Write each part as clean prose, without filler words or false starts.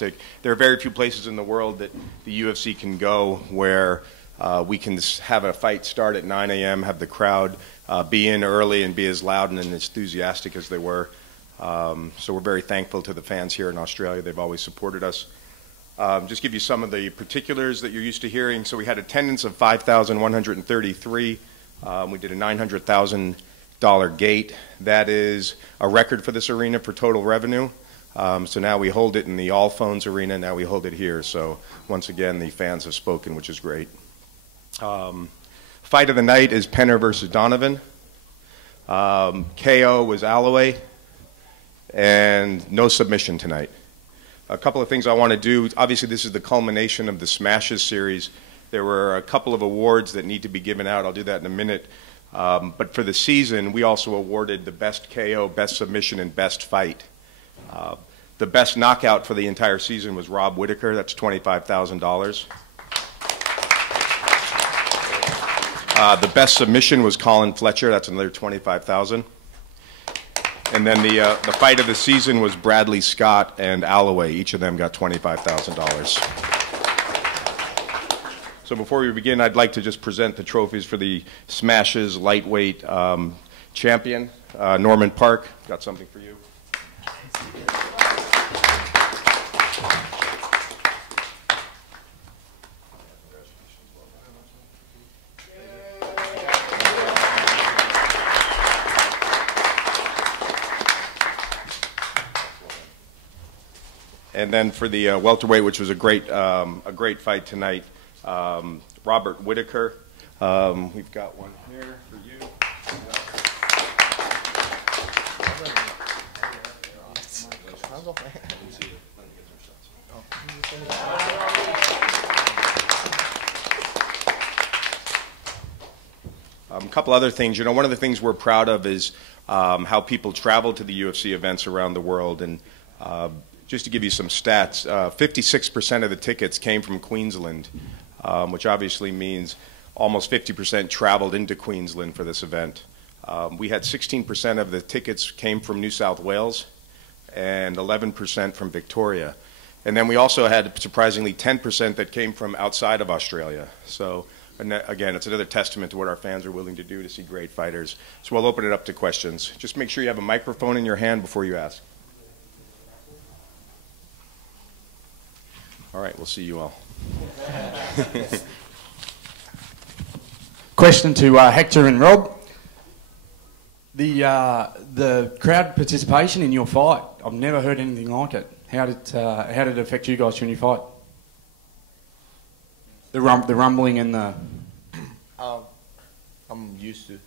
fantastic. There are very few places in the world that the UFC can go where we can have a fight start at 9 a.m., have the crowd be in early and be as loud and enthusiastic as they were. So we're very thankful to the fans here in Australia. They've always supported us. Just give you some of the particulars that you're used to hearing. So we had attendance of 5,133. We did a $900,000 gate. That is a record for this arena for total revenue. So now we hold it in the All Phones Arena. Now we hold it here. So once again, the fans have spoken, which is great. Fight of the night is Penner versus Donovan. KO was Alloway. And no submission tonight. A couple of things I want to do. Obviously, this is the culmination of the Smashes series. There were a couple of awards that need to be given out. I'll do that in a minute. But for the season, we also awarded the best KO, best submission, and best fight. The best knockout for the entire season was Rob Whittaker. That's $25,000. The best submission was Colin Fletcher. That's another $25,000. And then the fight of the season was Bradley Scott and Alloway. Each of them got $25,000. So before we begin, I'd like to just present the trophies for the Smashes lightweight champion. Norman Park, got something for you. And then for the welterweight, which was a great fight tonight, Robert Whittaker. We've got one here for you. A couple other things. You know, one of the things we're proud of is how people travel to the UFC events around the world. And just to give you some stats, 56% of the tickets came from Queensland, which obviously means almost 50% traveled into Queensland for this event. We had 16% of the tickets came from New South Wales and 11% from Victoria. And then we also had, surprisingly, 10% that came from outside of Australia. So, again, it's another testament to what our fans are willing to do to see great fighters. So we'll open it up to questions. Just make sure you have a microphone in your hand before you ask. All right, we'll see you all. Question to Hector and Rob. The crowd participation in your fight, I've never heard anything like it. How did it affect you guys during your fight? The rumbling and the... I'm used to.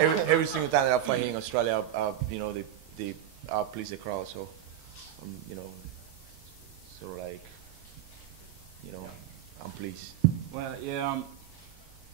Every single time that I play here in Australia, you know, they please the crowd, so you know, sort of like, you know, I'm pleased. Well, yeah,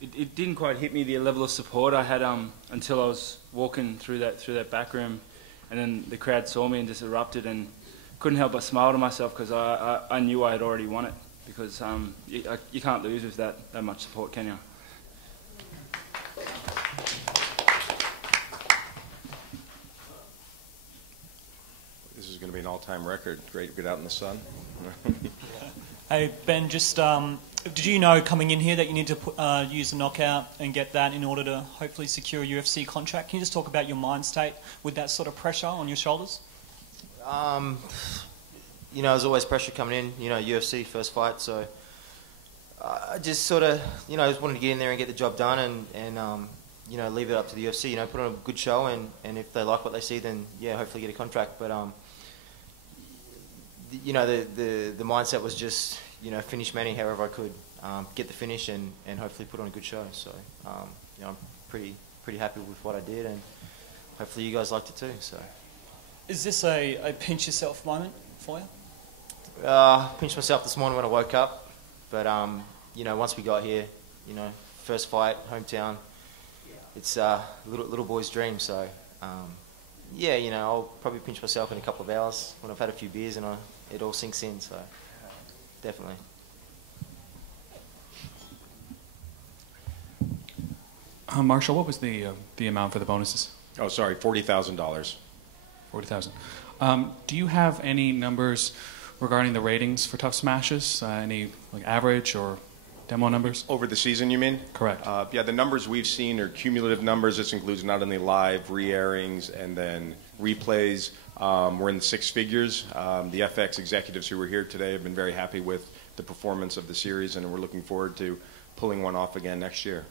it didn't quite hit me, the level of support I had until I was walking through that back room, and then the crowd saw me and just erupted, and couldn't help but smile to myself because I knew I had already won it, because you can't lose with that much support, can you? This is going to be an all-time record. Great to get out in the sun. Hey, Ben, just did you know coming in here that you need to use the knockout and get that in order to hopefully secure a UFC contract? Can you just talk about your mind state with that sort of pressure on your shoulders? You know, there's always pressure coming in, you know, UFC, first fight, so I just sort of, you know, I just wanted to get in there and get the job done and you know, leave it up to the UFC, you know, put on a good show, and if they like what they see, then, yeah, hopefully get a contract. But, you know, the mindset was just, you know, finish Manny however I could, get the finish and hopefully put on a good show. So, you know, I'm pretty happy with what I did, and hopefully you guys liked it too. So, is this a pinch yourself moment for you? Pinched myself this morning when I woke up, but you know, once we got here, you know, first fight, hometown, it's little boy's dream. So yeah, you know, I'll probably pinch myself in a couple of hours when I've had a few beers and it all sinks in. So definitely. Marshall, what was the amount for the bonuses? Oh, sorry, $40,000. $40,000. Do you have any numbers regarding the ratings for Tough Smashes? Any like average or demo numbers? Over the season, you mean? Correct. Yeah, the numbers we've seen are cumulative numbers. This includes not only live re-airings and then replays. We're in the six figures. The FX executives who were here today have been very happy with the performance of the series, and we're looking forward to pulling one off again next year.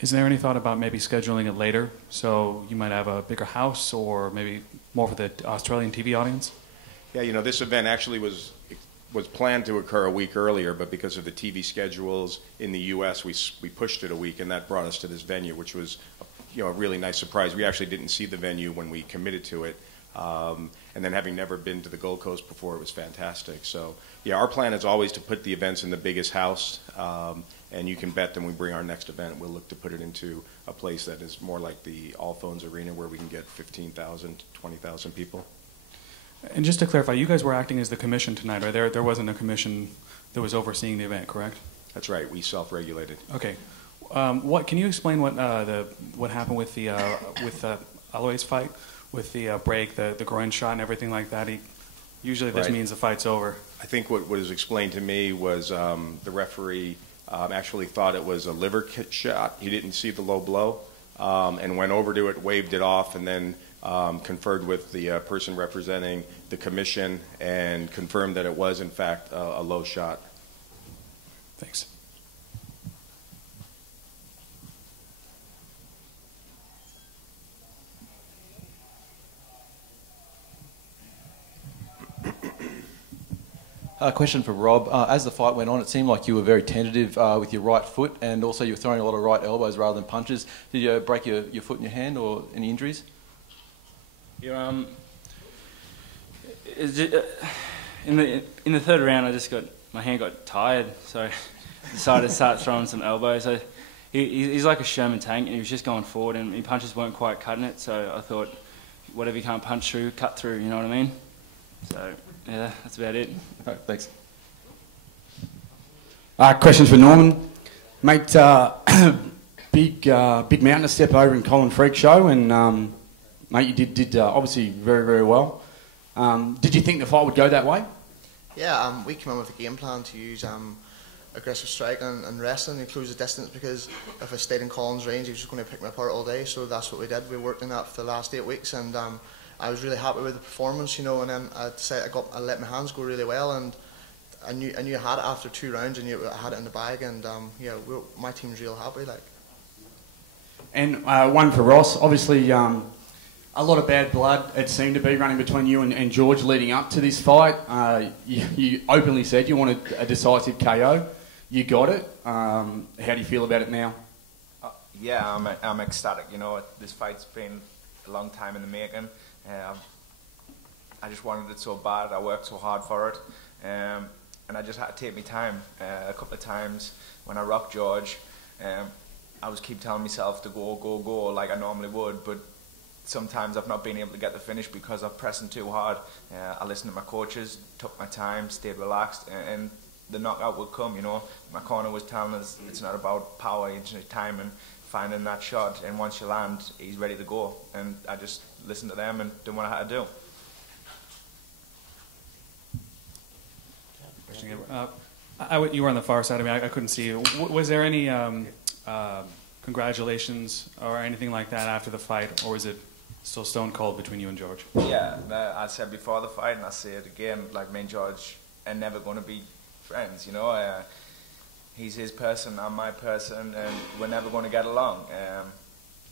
Is there any thought about maybe scheduling it later, so you might have a bigger house, or maybe more for the Australian TV audience? Yeah, you know, this event actually was planned to occur a week earlier, but because of the TV schedules in the U.S., we pushed it a week, and that brought us to this venue, which was, you know, a really nice surprise. We actually didn't see the venue when we committed to it, and then having never been to the Gold Coast before, it was fantastic. So, yeah, our plan is always to put the events in the biggest house, and you can bet that when we bring our next event, we'll look to put it into a place that is more like the All Phones Arena, where we can get 15,000 to 20,000 people. And just to clarify, you guys were acting as the commission tonight, right? There wasn't a commission that was overseeing the event, correct? That's right. We self-regulated. Okay. What can you explain what happened with the Alois fight, with the break, the groin shot, and everything like that? Usually this means the fight's over. I think what was explained to me was the referee actually thought it was a liver shot. He didn't see the low blow and went over to it, waved it off, and then conferred with the person representing the commission and confirmed that it was, in fact, a low shot. Thanks. Question for Rob. As the fight went on, it seemed like you were very tentative with your right foot, and also you were throwing a lot of right elbows rather than punches. Did you break your foot in your hand, or any injuries? Yeah, in the third round, my hand got tired, so I decided to start throwing some elbows. So he's like a Sherman tank, and he was just going forward, and his punches weren't quite cutting it. So I thought, whatever you can't punch through, cut through. You know what I mean? So yeah, that's about it. All right, thanks. Questions for Norman, mate. Big mountain to step over in Colin Freak show, and mate, you did obviously very, very well. Did you think the fight would go that way? Yeah, we came in with a game plan to use aggressive striking and wrestling and close the distance, because if I stayed in Colin's range, he was just going to pick me apart all day. So that's what we did. We worked on that for the last 8 weeks, and I was really happy with the performance, you know. And then I decided I let my hands go really well, and I knew I had it after 2 rounds, and I had it in the bag, and yeah, my team's real happy, like. And one for Ross, obviously. A lot of bad blood, it seemed to be, running between you and George leading up to this fight. You openly said you wanted a decisive KO. You got it. How do you feel about it now? Yeah, I'm ecstatic. You know, this fight's been a long time in the making. I just wanted it so bad. I worked so hard for it. And I just had to take my time. A couple of times when I rocked George, I was keep telling myself to go like I normally would, but sometimes I've not been able to get the finish because I'm pressing too hard. I listened to my coaches, took my time, stayed relaxed, and the knockout would come, you know. My corner was telling us it's not about power, it's just time and finding that shot, and once you land, he's ready to go. And I just listened to them and did what I had to do. You were on the far side of me. I couldn't see you. Was there any congratulations or anything like that after the fight, or was it still stone cold between you and George? Yeah, I said before the fight, and I say it again, like, me and George are never going to be friends, you know. He's his person, I'm my person, and we're never going to get along.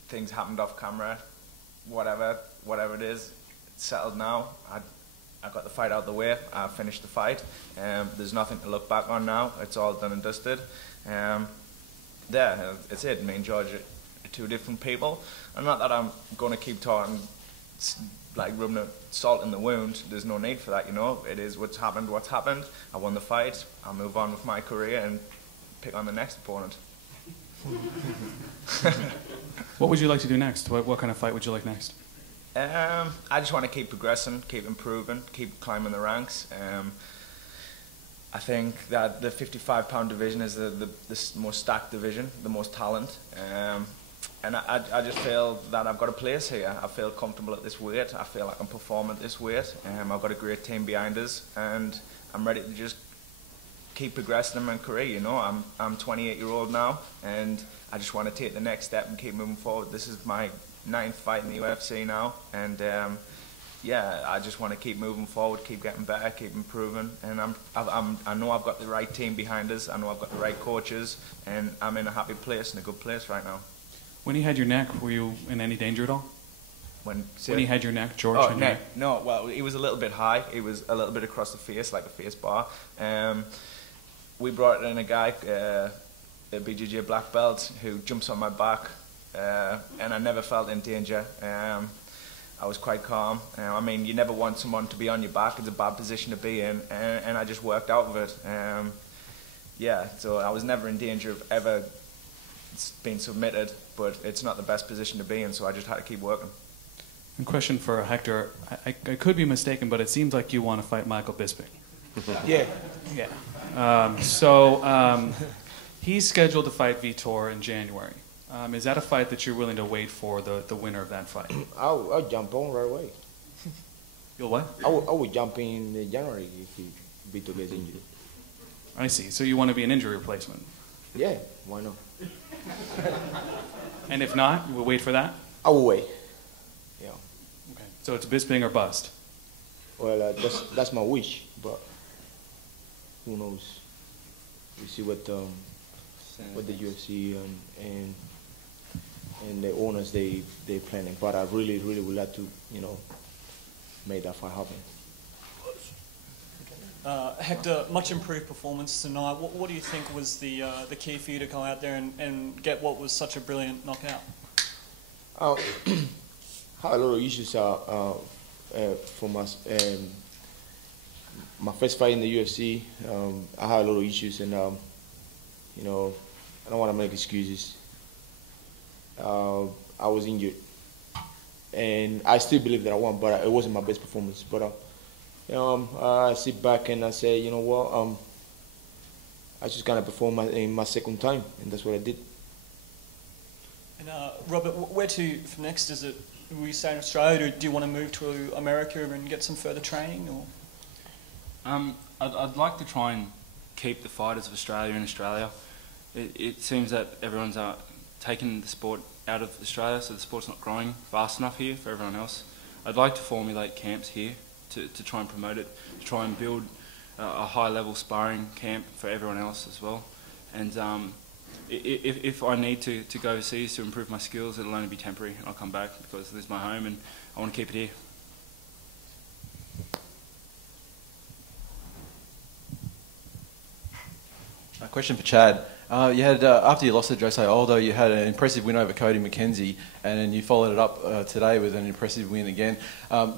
Things happened off camera, whatever it is, it's settled now. I got the fight out of the way, I finished the fight. There's nothing to look back on now, it's all done and dusted. Yeah, it's it. Me and George are 2 different people. And not that I'm going to keep talking, like rubbing salt in the wound. There's no need for that, you know. It is what's happened. I won the fight. I'll move on with my career and pick on the next opponent. What would you like to do next? What kind of fight would you like next? I just want to keep progressing, keep improving, keep climbing the ranks. I think that the 55-pound division is the most stacked division, the most talent. I just feel that I've got a place here. I feel comfortable at this weight. I feel I can perform at this weight. I've got a great team behind us, and I'm ready to just keep progressing in my career. You know, I'm 28-year-old now, and I just want to take the next step and keep moving forward. This is my 9th fight in the UFC now, and yeah, I just want to keep moving forward, keep getting better, keep improving, and I know I've got the right team behind us. I know I've got the right coaches, and I'm in a happy place, in a good place right now. When you had your neck, were you in any danger at all? When you had your neck, George? Oh, neck. No, well, it was a little bit high. It was a little bit across the face, like a face bar. We brought in a guy, a BJJ black belt, who jumps on my back, and I never felt in danger. I was quite calm. I mean, you never want someone to be on your back. It's a bad position to be in, and I just worked out of it. Yeah, so I was never in danger of ever being submitted, but it's not the best position to be in, so I just had to keep working. And question for Hector. I could be mistaken, but it seems like you want to fight Michael Bisping. Yeah. Yeah. He's scheduled to fight Vitor in January. Is that a fight that you're willing to wait for the winner of that fight? I'll jump on right away. You'll what? I would jump in January if Vitor gets injured. I see. So you want to be an injury replacement? Yeah, why not? And if not, we'll wait for that? I will wait. Yeah. Okay. So it's Bisping or bust? Well, that's my wish, but who knows? We see what the UFC and the owners they planning. But I really would like to, you know, make that fight happen. Hector, much improved performance tonight. What do you think was the key for you to go out there and get what was such a brilliant knockout? I had a lot of issues for my first fight in the UFC. I had a lot of issues, and you know, I don't want to make excuses. I was injured, and I still believe that I won, but it wasn't my best performance. But I sit back and I say, you know what, I just gonna perform in my second time, and that's what I did. And Robert, where to from next? Is it, will you stay in Australia, or do you want to move to America and get some further training? Or I'd like to try and keep the fighters of Australia in Australia. It seems that everyone's taking the sport out of Australia, so the sport's not growing fast enough here for everyone else. I'd like to formulate camps here to try and promote it, to try and build a high-level sparring camp for everyone else as well. And if I need to go overseas to improve my skills, it'll only be temporary. I'll come back because this is my home and I want to keep it here. A question for Chad. You had after you lost to Jose Aldo, you had an impressive win over Cody McKenzie, and then you followed it up today with an impressive win again.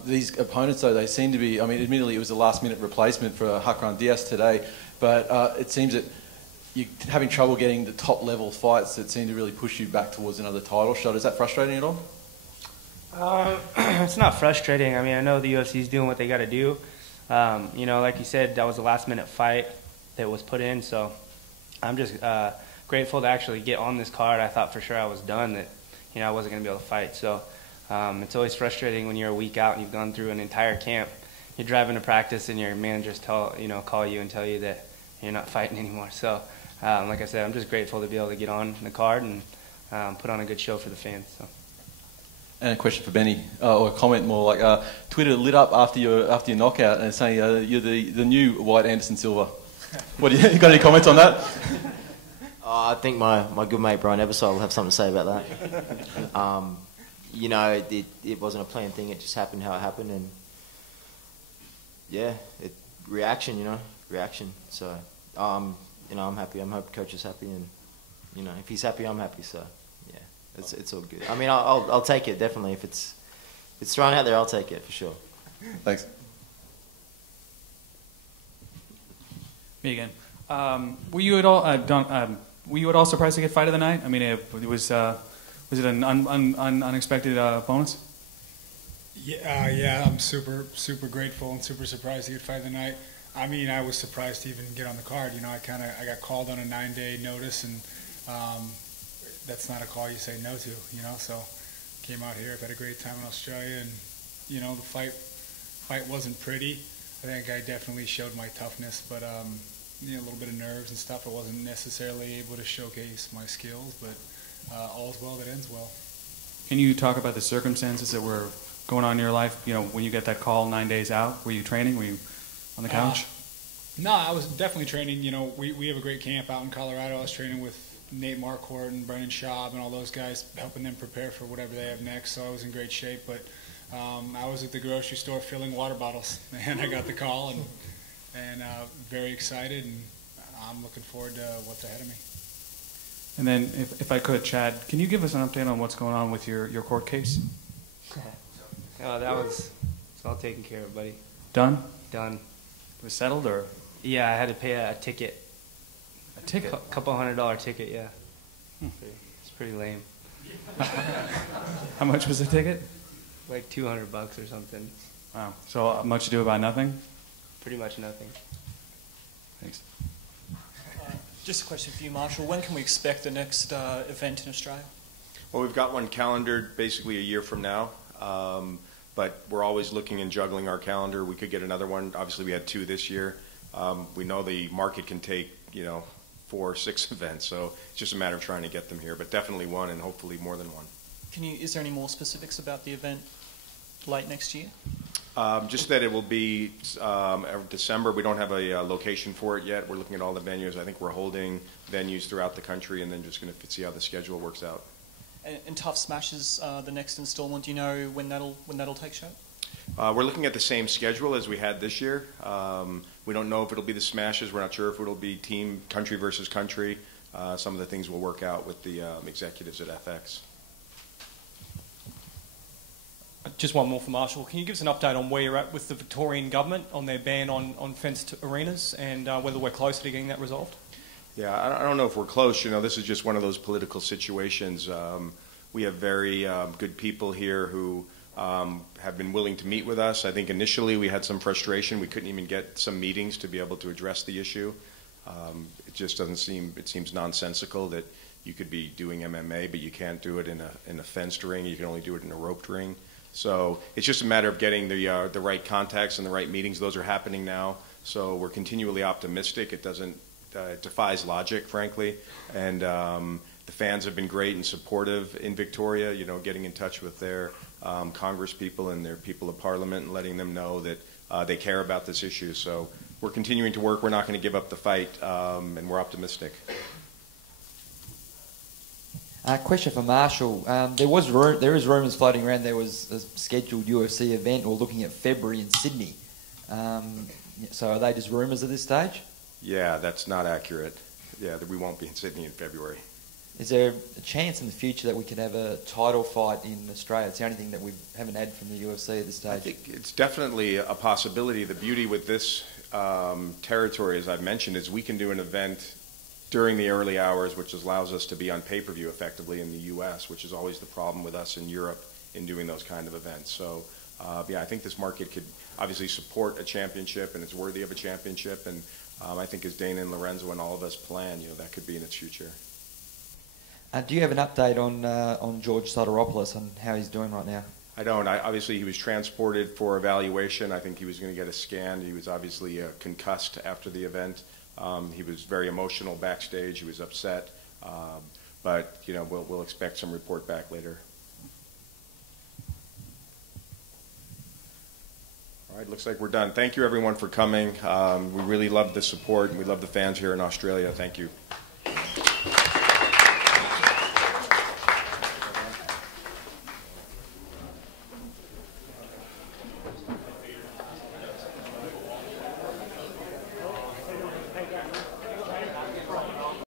These opponents, though, they seem to be. I mean, admittedly, it was a last-minute replacement for Hakran Diaz today, but it seems that you're having trouble getting the top-level fights that seem to really push you back towards another title shot. Is that frustrating at all? It's not frustrating. I mean, I know the UFC is doing what they got to do. You know, like you said, that was a last-minute fight that was put in, so I'm just grateful to actually get on this card. I thought for sure I was done, that, you know, I wasn't going to be able to fight. So it's always frustrating when you're a week out and you've gone through an entire camp. You're driving to practice and your managers call you and tell you that you're not fighting anymore. So like I said, I'm just grateful to be able to get on the card and put on a good show for the fans. So. And a question for Benny, or a comment more like Twitter lit up after your knockout and saying you're the new White Anderson Silva. What do you got any comments on that? I think my good mate Brian Ebersole will have something to say about that. You know, it wasn't a planned thing. It just happened how it happened, and yeah, reaction. So you know, I'm happy. I'm hoping coach is happy, and you know, if he's happy, I'm happy. So yeah, it's all good. I mean, I'll take it definitely if it's thrown out there. I'll take it for sure. Thanks. Me again. Were you at all surprised to get fight of the night? I mean, was it an unexpected bonus? Yeah, I'm super grateful and super surprised to get fight of the night. I mean, I was surprised to even get on the card. You know, I got called on a 9-day notice, and that's not a call you say no to, you know. So came out here, I've had a great time in Australia, and you know, the fight wasn't pretty. I think I definitely showed my toughness, but you know, a little bit of nerves and stuff. I wasn't necessarily able to showcase my skills, but all's well that ends well. Can you talk about the circumstances that were going on in your life? You know, when you get that call 9 days out, were you training? Were you on the couch? No, I was definitely training. You know, we have a great camp out in Colorado. I was training with Nate Marquardt and Brendan Schaub and all those guys, helping them prepare for whatever they have next. So I was in great shape. But I was at the grocery store filling water bottles, and I got the call, and very excited, and I'm looking forward to what's ahead of me. And then, if I could, Chad, can you give us an update on what's going on with your court case? Oh, it's all taken care of, buddy. Done? Done. It was settled, or? Yeah, I had to pay a ticket. A ticket? Couple $100 ticket, yeah. It's pretty lame. How much was the ticket? Like $200 or something. Wow. So much ado about nothing? Pretty much nothing. Thanks. Just a question for you, Marshall. When can we expect the next event in Australia? Well, we've got one calendared basically a year from now, but we're always looking and juggling our calendar. We could get another one. Obviously, we had 2 this year. We know the market can take, 4 or 6 events, so it's just a matter of trying to get them here. But definitely one, and hopefully more than one. Is there any more specifics about the event late next year? Just that it will be December. We don't have a location for it yet. We're looking at all the venues. I think we're holding venues throughout the country, and then just going to see how the schedule works out. And Tough Smashes, the next installment, do you know when that'll take shape? We're looking at the same schedule as we had this year. We don't know if it'll be the Smashes. We're not sure if it'll be team country versus country. Some of the things we'll work out with the executives at FX. Just one more for Marshall. Can you give us an update on where you're at with the Victorian government on their ban on fenced arenas, and whether we're closer to getting that resolved? Yeah, I don't know if we're close. This is just one of those political situations. We have very good people here who have been willing to meet with us. I think initially we had some frustration. We couldn't even get some meetings to be able to address the issue. It just doesn't seem, it seems nonsensical that you could be doing MMA, but you can't do it in a fenced ring. You can only do it in a roped ring. So it's just a matter of getting the right contacts and the right meetings. Those are happening now. So we're continually optimistic. It doesn't, it defies logic, frankly. And the fans have been great and supportive in Victoria, getting in touch with their Congress people and their people of Parliament and letting them know that they care about this issue. So we're continuing to work. We're not going to give up the fight, and we're optimistic. Question for Marshall. There is rumours floating around there was a scheduled UFC event, or looking at February in Sydney. So are they just rumours at this stage? Yeah, that's not accurate. Yeah, we won't be in Sydney in February. Is there a chance in the future that we could have a title fight in Australia? It's the only thing that we haven't had from the UFC at this stage. I think it's definitely a possibility. The beauty with this territory, as I've mentioned, is we can do an event during the early hours, which allows us to be on pay-per-view effectively in the U.S., which is always the problem with us in Europe in doing those kind of events. So, I think this market could obviously support a championship, and it's worthy of a championship. And I think as Dana and Lorenzo and all of us plan, that could be in its future. Do you have an update on George Sotiropoulos and how he's doing right now? I don't. Obviously, he was transported for evaluation. I think he was going to get a scan. He was obviously concussed after the event. He was very emotional backstage. He was upset. But, we'll expect some report back later. All right, looks like we're done. Thank you, everyone, for coming. We really love the support, and we love the fans here in Australia. Thank you.